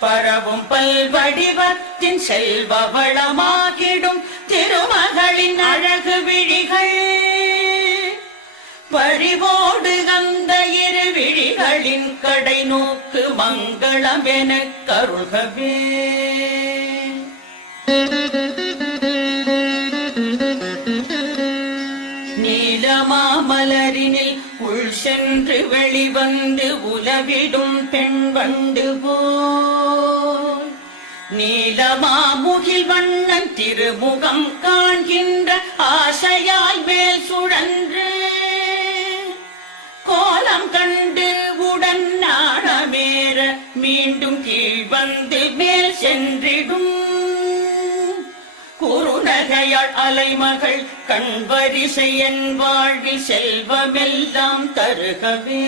பரவும் பல்வடிவத்தின் செல்வ வளமாகிடும் திருமகளின் அழகு விழிகள் பறிவோடு அந்த இரு விழிகளின் கடை நோக்கு மங்களம் என கருள்கவே. நீலமாமலரினில் உள் சென்று வெளிவந்து உலவிடும் பெண் வண்டு போல் நீலமாமுகில் வண்ணன் திருமுகம் காண்கின்ற ஆசையாய் மேல் சுழன்று கோலம் கண்டு உடன் நாணமேற மீண்டும் கீழ் வந்து மேல் சென்றிடும் குறுநகையாள் அலைமகள் கண்வரிசை என் வாழ்வில் செல்வமெல்லாம் தருகவே.